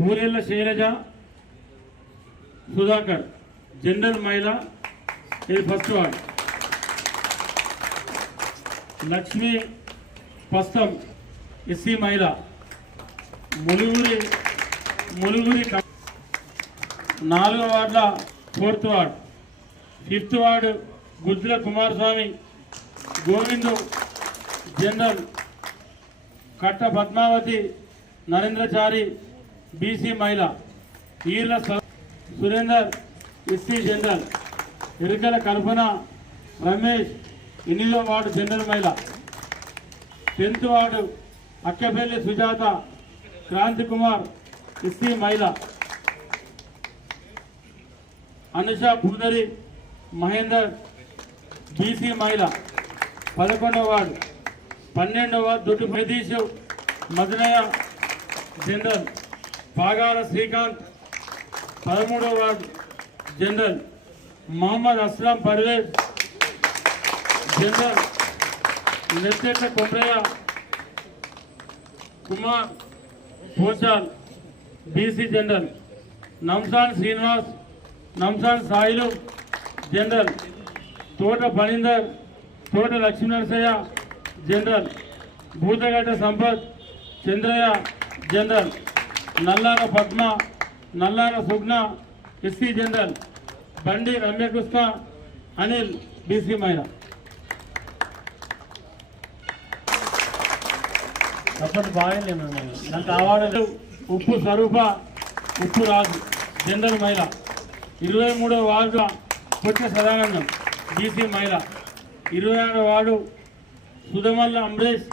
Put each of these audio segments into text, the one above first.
పూరెల్ల Shailaja Sudhakar general మహిళా, ఇది first ward. Lakshmi Pastam SC మహిళ, ములుగురి 4వ వార్డుల 4th ward. 5th ward Gujjula Kumaraswamy Govindu general, Katta Padmavathi Narendrachari BC మహిళ, ఈర్ల సురేందర్ ఎస్సీ జనరల్, ఎరుకల కల్పన రమేష్ 8వ వార్డు జనరల్ మహిళ. 10th ward Akkapalli Sujatha Kranthi Kumar SC మహిళ, అనుష పూదరి మహేందర్ బీసీ మహిళ. 11వ వార్డు 12వ వార్డు దొడ్డు జగదీష్ మదనయ్య జనరల్, పాగాల శ్రీకాంత్ 13వ ward general, Mohammed Aslam Parvez general, Nettetla Komaraiah Kumar Pochal BC general, Namsan Srinivas Namsan Sailu general, Thota Phanindar Thota Lakshminarasaiah general, Bhoothagadda Sampath Chandraiah general, Nallara Padma Nallara Sugna SC general, Bandi Ramyakrishna Anil BC మహిళ. అప్పటి బాగానే నాకు అవార్డు. ఉప్పు స్వరూప ఉప్పు రాజు జనరల్ మహిళ. 23వ వార్డు పుట్ట సదానందం బీసీ మహిళ. 26వ ward Sudhamalla Amaresh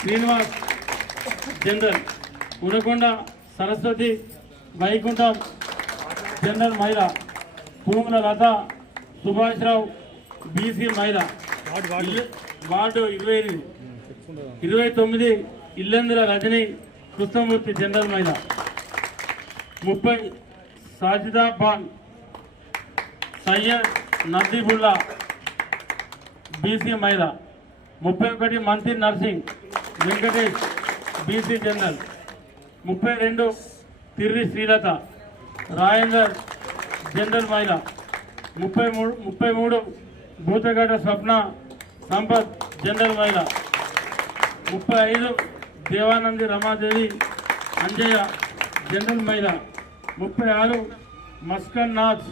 Srinivas general, Unakonda Saraswati Vaikuntham general మహిళ, భూముల లత సుభాష్ రావు బీసీ మహిళ. వార్డు 29 ఇల్లందుల రజని కృష్ణమూర్తి జనరల్ మహిళ. 30 సాజిదా ఖాన్ సయ్యద్ నజీబుల్లా బీసీ మహిళ. 31 Mantri Narsing Venkatesh BC general. 32 Tirri Srilatha Rajender general మహిళ. 33 భూతగడ్డ స్వప్న సంపత్ జనరల్ మహిళ. 35 దేవానంది రమాదేవి అంజయ్య జనరల్ మహిళ. 36 మస్కన్ నాథ్